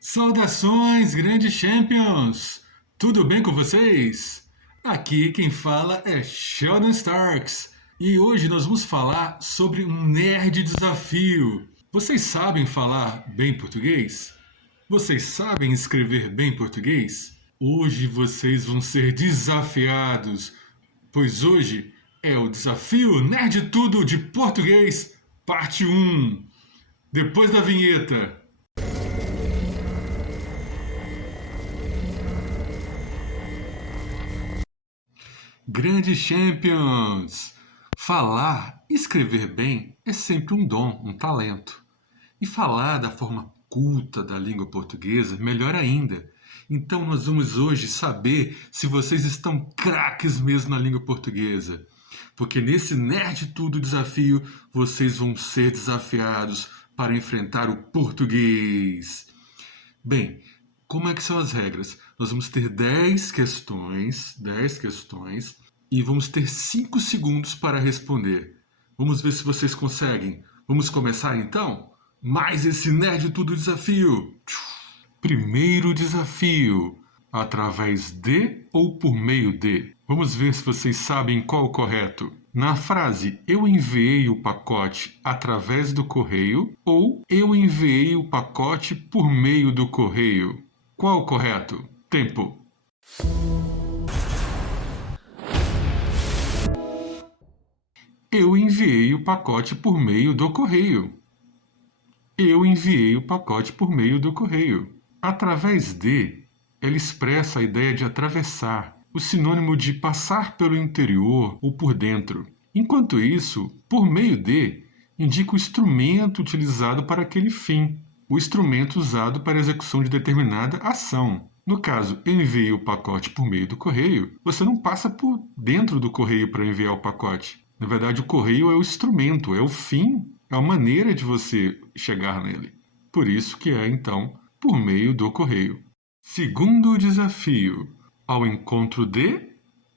Saudações, grandes champions! Tudo bem com vocês? Aqui quem fala é Sheldon Starks e hoje nós vamos falar sobre um nerd desafio. Vocês sabem falar bem português? Vocês sabem escrever bem português? Hoje vocês vão ser desafiados, pois hoje é o Desafio Nerd Tudo de Português, parte 1. Depois da vinheta. Grandes Champions! Falar e escrever bem é sempre um dom, um talento. E falar da forma culta da língua portuguesa, melhor ainda. Então nós vamos hoje saber se vocês estão craques mesmo na língua portuguesa. Porque nesse Nerd Tudo desafio, vocês vão ser desafiados para enfrentar o português. Bem, como é que são as regras? Nós vamos ter 10 questões, e vamos ter 5 segundos para responder. Vamos ver se vocês conseguem. Vamos começar então? Mais esse Nerd Tudo desafio. Primeiro desafio. Através de ou por meio de? Vamos ver se vocês sabem qual o correto. Na frase eu enviei o pacote através do correio ou eu enviei o pacote por meio do correio. Qual o correto? Tempo. Eu enviei o pacote por meio do correio. Eu enviei o pacote por meio do correio. Através de, ela expressa a ideia de atravessar, o sinônimo de passar pelo interior ou por dentro. Enquanto isso, por meio de indica o instrumento utilizado para aquele fim, o instrumento usado para a execução de determinada ação. No caso, eu enviei o pacote por meio do correio, você não passa por dentro do correio para enviar o pacote. Na verdade, o correio é o instrumento, é o fim, é a maneira de você chegar nele. Por isso que é, então, por meio do correio. Segundo desafio, ao encontro de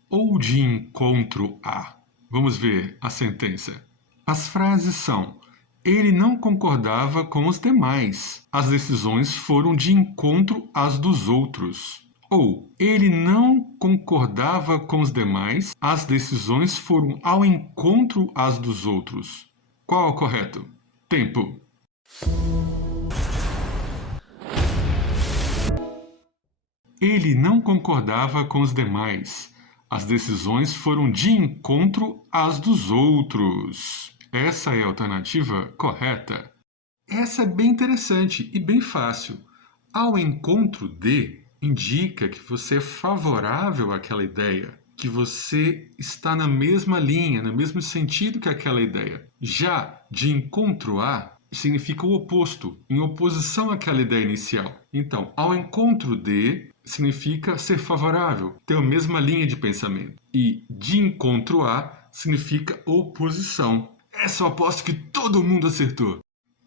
ou de encontro a? Vamos ver a sentença. As frases são: ele não concordava com os demais. As decisões foram de encontro às dos outros. Ou, ele não concordava com os demais. As decisões foram ao encontro às dos outros. Qual é o correto? Tempo. Ele não concordava com os demais. As decisões foram de encontro às dos outros. Essa é a alternativa correta. Essa é bem interessante e bem fácil. Ao encontro de indica que você é favorável àquela ideia, que você está na mesma linha, no mesmo sentido que aquela ideia. Já de encontro a significa o oposto, em oposição àquela ideia inicial. Então, ao encontro de significa ser favorável, ter a mesma linha de pensamento. E de encontro a significa oposição. Essa eu aposto que todo mundo acertou.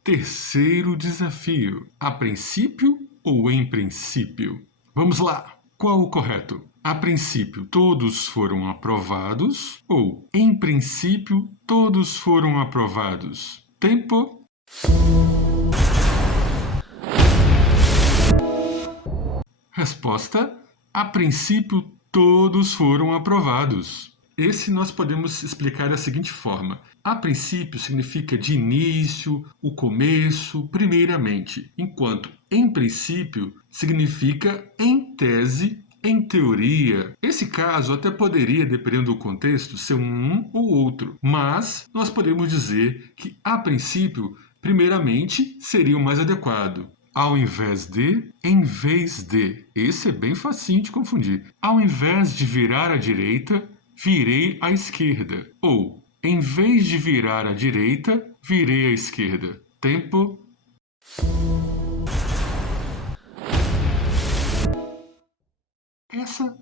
Terceiro desafio. A princípio ou em princípio? Vamos lá. Qual o correto? A princípio, todos foram aprovados ou em princípio, todos foram aprovados? Tempo. Resposta: a princípio, todos foram aprovados. Esse nós podemos explicar da seguinte forma. A princípio significa de início, o começo, primeiramente, enquanto em princípio significa em tese, em teoria. Esse caso até poderia, dependendo do contexto, ser um ou outro, mas nós podemos dizer que a princípio, primeiramente, seria o mais adequado. Ao invés de, em vez de. Esse é bem facinho de confundir. Ao invés de virar à direita, virei à esquerda. Ou, em vez de virar à direita, virei à esquerda. Tempo.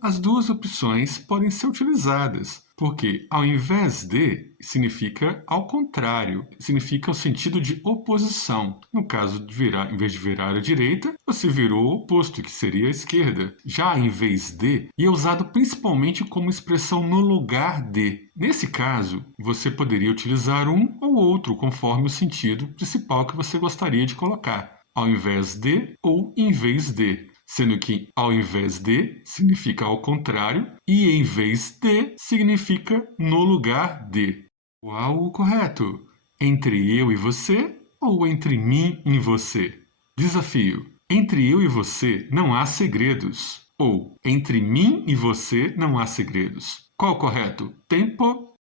As duas opções podem ser utilizadas, porque ao invés de significa ao contrário, significa o sentido de oposição. No caso de virar, em vez de virar à direita, você virou o oposto, que seria a esquerda. Já em vez de, e é usado principalmente como expressão no lugar de. Nesse caso, você poderia utilizar um ou outro conforme o sentido principal que você gostaria de colocar. ao invés de ou em vez de, sendo que ao invés de significa ao contrário e em vez de significa no lugar de. Qual o correto? Entre eu e você ou entre mim e você? Desafio. Entre eu e você não há segredos. Ou entre mim e você não há segredos. Qual o correto? Tempo.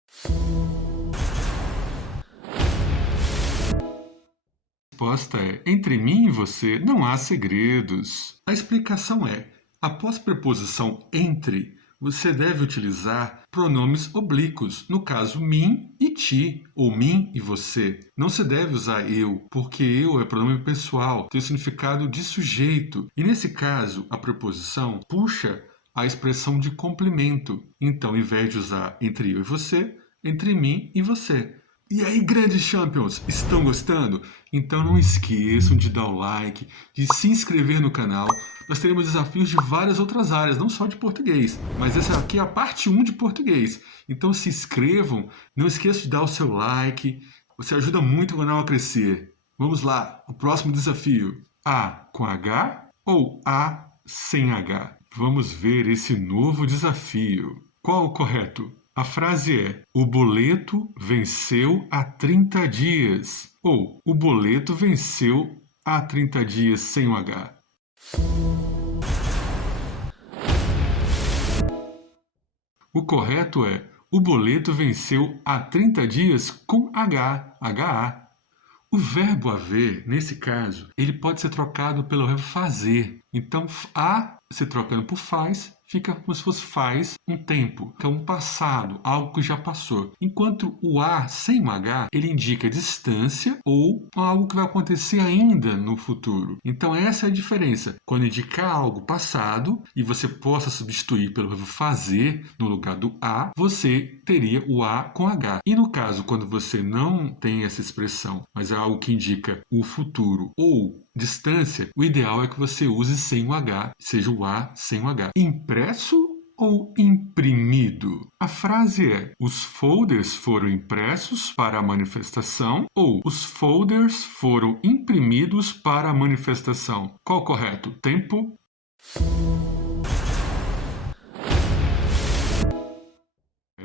A resposta é: entre mim e você não há segredos. A explicação é: após preposição entre, você deve utilizar pronomes oblíquos, no caso mim e ti, ou mim e você. Não se deve usar eu, porque eu é pronome pessoal, tem o significado de sujeito. E nesse caso, a preposição puxa a expressão de complemento. Então, ao invés de usar entre eu e você, entre mim e você. E aí, grandes champions, estão gostando? Então não esqueçam de dar o like, de se inscrever no canal. Nós teremos desafios de várias outras áreas, não só de português, mas essa aqui é a parte 1 de português. Então se inscrevam, não esqueçam de dar o seu like, você ajuda muito o canal a crescer. Vamos lá, o próximo desafio. A com H ou A sem H? Vamos ver esse novo desafio. Qual o correto? A frase é: o boleto venceu há 30 dias. Ou o boleto venceu há 30 dias sem o H. O correto é: o boleto venceu há 30 dias com H, HA. O verbo haver, nesse caso, ele pode ser trocado pelo verbo fazer. Então, a se trocando por faz, fica como se fosse faz um tempo, que é um passado, algo que já passou. Enquanto o a sem o h, ele indica distância ou algo que vai acontecer ainda no futuro. Então essa é a diferença. Quando indicar algo passado e você possa substituir pelo verbo fazer no lugar do a, você teria o a com h. E no caso, quando você não tem essa expressão, mas é algo que indica o futuro ou distância, o ideal é que você use sem o H, seja o A sem o H. Impresso ou imprimido? A frase é: os folders foram impressos para a manifestação ou os folders foram imprimidos para a manifestação. Qual o correto? Tempo.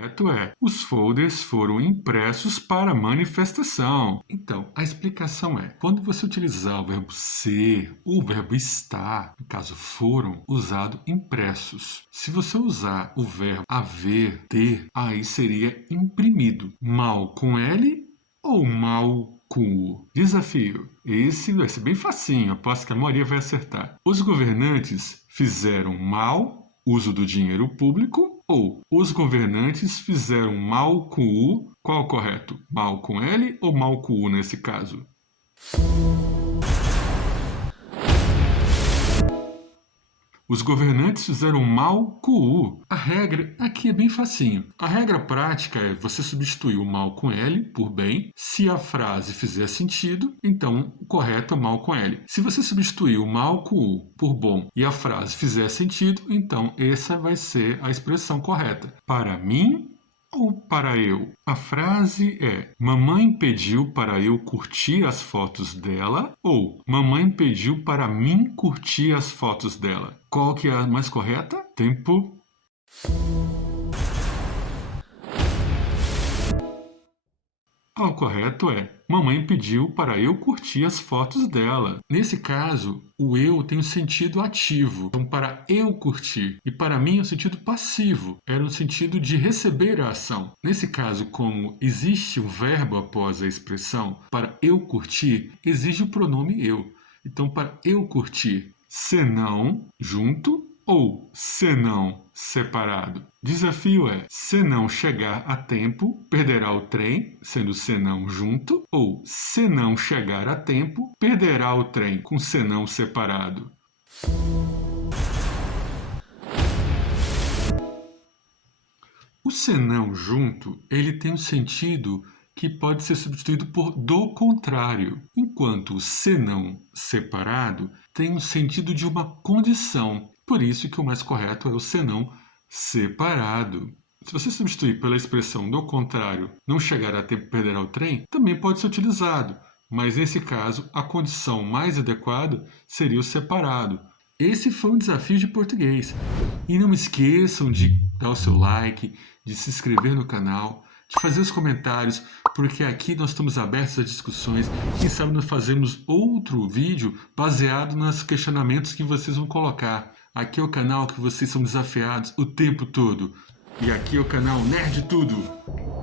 Correto é: os folders foram impressos para manifestação. Então, a explicação é: quando você utilizar o verbo ser ou o verbo estar, no caso foram, usado impressos. Se você usar o verbo haver, ter, aí seria imprimido. Mal com L ou mal com U? Desafio. Esse vai ser bem facinho, aposto que a maioria vai acertar. Os governantes fizeram mal uso do dinheiro público ou os governantes fizeram mal com U? Qual o correto? Mal com L ou mal com U nesse caso? Os governantes fizeram mal com U. A regra aqui é bem facinho. A regra prática é você substituir o mal com L por bem. Se a frase fizer sentido, então o correto é mal com L. Se você substituir o mal com U por bom e a frase fizer sentido, então essa vai ser a expressão correta. Para mim ou para eu? A frase é: mamãe pediu para eu curtir as fotos dela ou mamãe pediu para mim curtir as fotos dela. Qual que é a mais correta? Tempo. O correto é: mamãe pediu para eu curtir as fotos dela. Nesse caso, o eu tem o sentido ativo, então para eu curtir. E para mim, o sentido passivo, era o sentido de receber a ação. Nesse caso, como existe um verbo após a expressão para eu curtir, exige o pronome eu. Então, para eu curtir, senão, junto, ou senão separado. Desafio é: se não chegar a tempo, perderá o trem, sendo senão junto, ou se não chegar a tempo, perderá o trem com senão separado. O senão junto, ele tem um sentido que pode ser substituído por do contrário, enquanto o senão separado tem um sentido de uma condição. Por isso que o mais correto é o senão separado. Se você substituir pela expressão do contrário, não chegar a tempo perderá o trem, também pode ser utilizado. Mas nesse caso, a condição mais adequada seria o separado. Esse foi um desafio de português. E não esqueçam de dar o seu like, de se inscrever no canal, de fazer os comentários, porque aqui nós estamos abertos a discussões. Quem sabe nós fazemos outro vídeo baseado nos questionamentos que vocês vão colocar. Aqui é o canal que vocês são desafiados o tempo todo. E aqui é o canal Nerd Tudo.